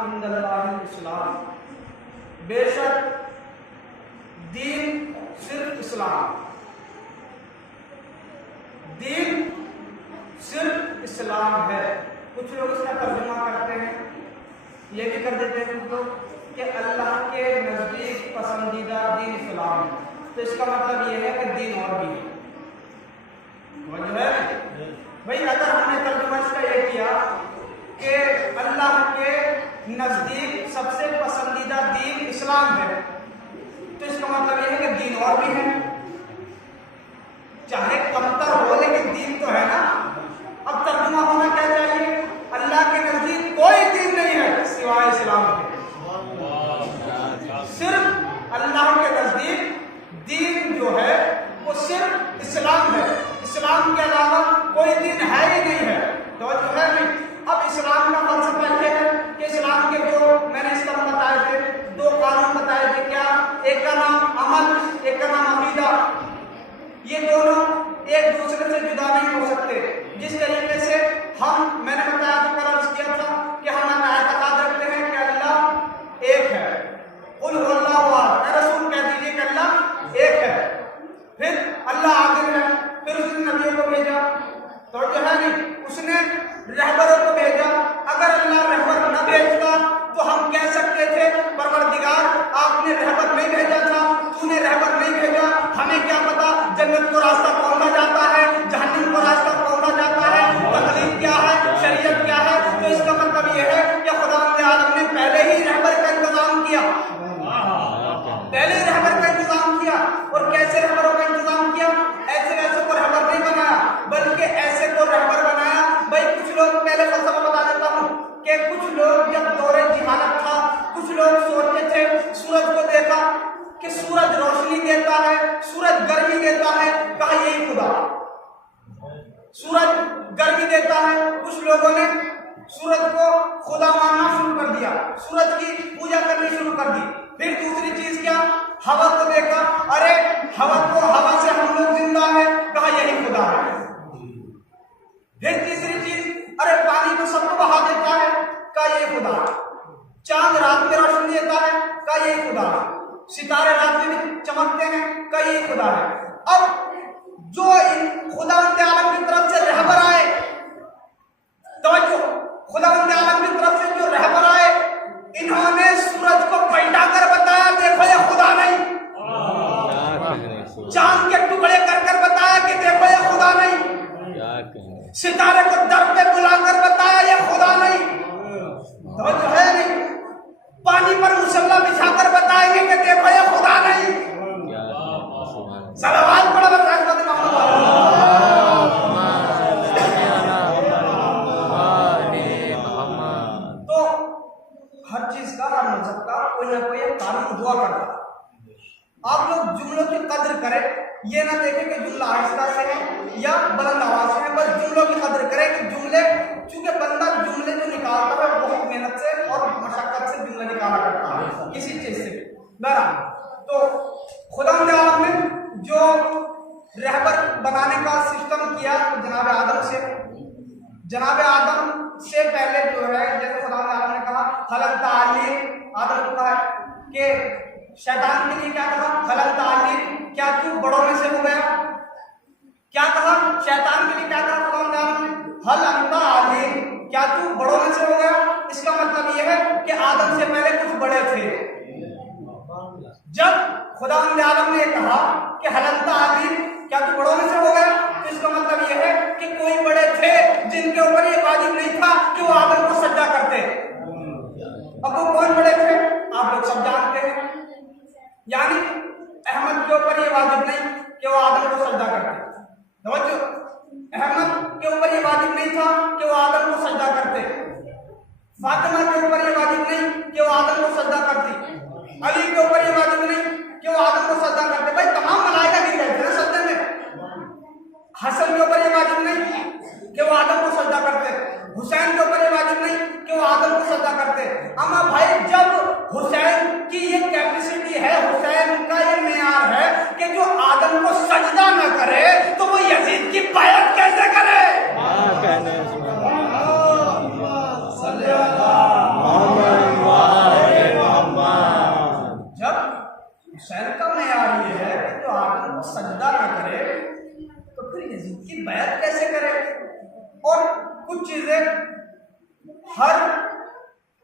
عند اللہ الاسلام، بے شک دین صرف اسلام، دین صرف اسلام ہے۔ کچھ لوگ اس کا ترجمہ کرتے ہیں، یہ بھی کر دیتے ہیں کچھ لوگ کہ اللہ کے نزدیک پسندیدہ دین اسلام ہے، تو اس کا مطلب یہ ہے کہ دین اور بھی ہے۔ وجہ ہے بھائی، اگر ہم نے ترجمہ اس کا یہ کیا کہ اللہ کے نزدیک سب سے پسندیدہ دین اسلام ہے، تو اس کا مطلب یہ ہے کہ دین اور بھی ہے، چاہے کمتر ہو لیکن دین تو ہے نا۔ اب ترجمہ ہونا کیا چاہیے؟ اللہ کے نزدیک کوئی دین نہیں ہے سوائے اسلام کے، صرف اللہ کے نزدیک دین جو ہے وہ صرف اسلام ہے، اسلام کے علاوہ کوئی دین ہے ہی نہیں ہے، توجہ ہے نہیں۔ اب اسلام کا فلسفہ یہ ہے کہ اسلام کے جو میں نے اس طرح بتائے تھے، دو قانون بتائے تھے، کیا؟ ایک کا نام عمل، ایک کا نام عقیدہ۔ یہ دونوں ایک دوسرے سے جدا نہیں ہو سکتے۔ جس طریقے سے میں نے بتایا تھا، عرض کیا تھا کہ ہم اعتقاد رکھتے ہیں کہ اللہ ایک ہے، قل هو اللہ احد، اے رسول کہہ دیجیے کہ اللہ ایک ہے، پھر اللہ عادل ہے، پھر اس نے نبیوں کو بھیجا، تو جو ہے نہیں، اس نے رہبروں کو بھیجا۔ اگر اللہ رہبر نہ بھیجتا تو ہم کہہ سکتے تھے پروردگار آپ نے رہبر نہیں بھیجا تھا، تو نے رہبر نہیں بھیجا، ہمیں کیا پتا جنت کو راستہ کون سا جاتا ہے، جہنم کو راستہ کون سا جاتا ہے، تقلید کیا ہے، شریعت کیا ہے۔ تو اس کا مطلب یہ ہے کہ خدا عالم نے پہلے ہی رہبر کا انتظام کیا، پہلے رہبر کا انتظام کیا۔ اور کیسے رہبروں کا انتظام کیا؟ ایسے ویسے کو رہبر نہیں بنایا، بلکہ ایسے کو رہبر بنایا۔ بھائی کچھ لوگ، پہلے فلسفہ بتا دیتا ہوں کہ کچھ لوگ جب دورے جہالت تھا، کچھ لوگ سوچتے تھے، سورج کو دیکھا کہ سورج روشنی دیتا ہے، سورج گرمی دیتا ہے، کہا یہی خدا، سورج گرمی دیتا ہے۔ کچھ لوگوں نے سورج کو خدا ماننا شروع کر دیا، سورج کی پوجا کرنی شروع کر دی۔ پھر دوسری چیز کیا؟ ہوا کو دیکھا، ارے ہوا سے ہم لوگ زندہ ہیں، کہا یہی خدا ہے۔ پھر تیسری چیز، ارے پانی کو سب کو بہا دیتا ہے، کہا یہی خدا ہے۔ چاند رات میں روشنی دیتا ہے، کہا یہی خدا ہے۔ ستارے رات میں چمکتے ہیں، کہا یہی خدا ہے۔ اب جو خدا عالم کی طرف سے رہبر آئے، توجہ، خدا عالم کی طرف سے جو رہبر آئے، انہوں نے سورج کو پلٹا کر بتایا دیکھو یہ خدا نہیں، چاند کے ٹکڑے کر کر بتایا کہ دیکھو یہ خدا نہیں، ستارے کو در پہ بلا کر بتایا یہ خدا نہیں، توجہ ہے نہیں، پانی پر مسلح بچھا کر بتائیں گے کہ دیکھو یہ خدا نہیں۔ صلوات پڑھو رحمت محمد۔ تو ہر چیز کا، ہر مذہب کا کوئی نہ کوئی قانون ہوا کرتا۔ آپ لوگ جملوں کی قدر کریں، یہ نہ دیکھیں کہ جملہ آہستہ سے ہے یا بلند آواز سے ہے، بس جملوں کی قدر کریں کہ جملے، چونکہ بندہ جملے جو نکالتا ہے بہت محنت سے اور مشقت سے جملہ نکالا کرتا ہے کسی چیز سے۔ بہرحال تو خدا عالم نے جو رہبر بنانے کا سسٹم کیا جناب آدم سے پہلے جو ہے، جیسے خدا عالم نے کہا خلقت علی، آدم کو کہا کہ شیطان کے لیے کیا کہا؟ خلقت علی، کیا تو بڑوں میں سے ہو گیا؟ کیا کہا شیطان کے لیے؟ کیا کہا خدا عالم نے؟ حل انت علی، کیا تو بڑوں میں سے ہو گیا؟ اس کا مطلب یہ ہے کہ آدم سے پہلے کچھ بڑے تھے۔ جب خدا عالم نے کہا کہ حل انت علی، کیا تو بڑوں میں سے ہو گیا، تو اس کا مطلب یہ ہے کہ کوئی بڑے تھے جن کے اوپر یہ واجب نہیں تھا کہ وہ آدم کو سجدہ کرتے۔ اب وہ کون بڑے تھے آپ لوگ سب جانتے ہیں، یعنی احمد کے اوپر یہ واجب نہیں کہ وہ آدم کو سجدہ کرتے، توجہ، احمد کے اوپر یہ واجب نہیں تھا کہ وہ آدم کو سجدہ کرتے، فاطمہ کے اوپر یہ واجب نہیں کہ وہ آدم کو سجدہ کرتی، علی کے اوپر یہ واجب نہیں کہ وہ آدم کو سجدہ کرتے۔ بھائی تمام ملائکہ گر گئے تھے سجدے میں۔ حسن کے اوپر یہ واجب نہیں کہ وہ آدم کو سجدہ کرتے، حسین کے اوپر یہ واجب نہیں کہ وہ آدم کو سجدہ کرتے۔ اما بھائی جب حسین کی یہ کیپیسٹی ہے، حسین کا یہ معیار ہے کہ جو آدم کو سجدہ نہ کرے تو وہ یزید کی بیعت کیسے کرے؟ اور کچھ چیزیں ہر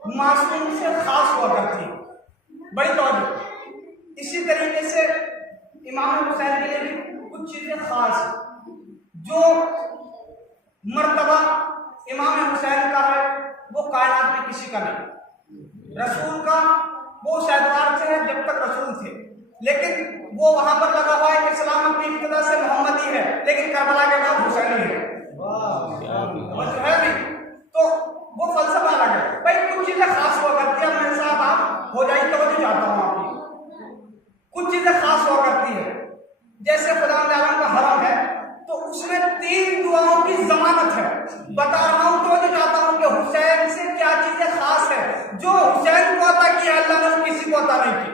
معصوم سے خاص ہوا کرتی ہیں، بڑی توجہ۔ اسی طریقے سے امام حسین کے لیے بھی کچھ چیزیں خاص ہیں، جو مرتبہ امام حسین کا ہے وہ کائنات میں کسی کا نہیں۔ رسول کا وہ اس اعتبار سے ہے جب تک رسول تھے، لیکن وہ وہاں پر لگا ہوا ہے کہ اسلام اپنی ابتدا سے محمدی ہے، لیکن کربلا کے بعد حسینی ہے، وہ جو ہے نہیں، تو وہ فلسفہ الگ ہے۔ بھائی کچھ چیزیں خاص ہوا کرتی ہیں، میرے ساتھ آپ ہو جائیں توجہ چاہتا ہوں آپ کی، کچھ چیزیں خاص ہوا کرتی ہیں، جیسے خدا عالم کا حرم ہے تو اس میں 3 دعاؤں کی ضمانت ہے۔ بتا رہا ہوں توجہ چاہتا ہوں کہ حسین سے کیا چیزیں خاص ہے، جو حسین کو عطا کیا اللہ نے وہ کسی کو عطا نہیں کیا،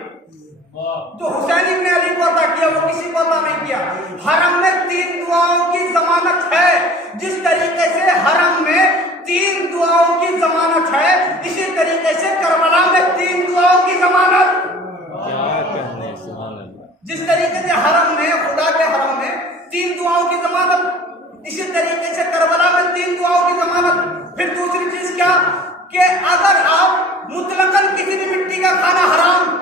جو حسین ابن علی کو عطا کیا وہ کسی کو عطا نہیں کیا۔ حرم میں 3 دعاؤں کی ضمانت ہے، جس طریقے سے حرم میں 3 دعاؤں کی ضمانت ہے، اسی طریقے سے کربلا میں 3 دعاؤں کی ضمانت، جس طریقے سے حرم میں خدا کے حرم میں 3 دعاؤں کی ضمانت، اسی طریقے سے کربلا میں 3 دعاؤں کی ضمانت۔ پھر دوسری چیز کیا کہ اگر آپ مطلقاً کسی بھی مٹی کا کھانا حرام،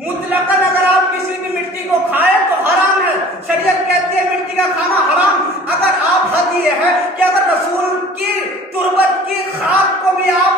مطلقاً اگر آپ کسی بھی مٹی کو کھائیں تو حرام ہے، شریعت کہتی ہے مٹی کا کھانا حرام۔ اگر آپ حد یہ ہے کہ اگر رسول کی تربت کی خاک کو بھی آپ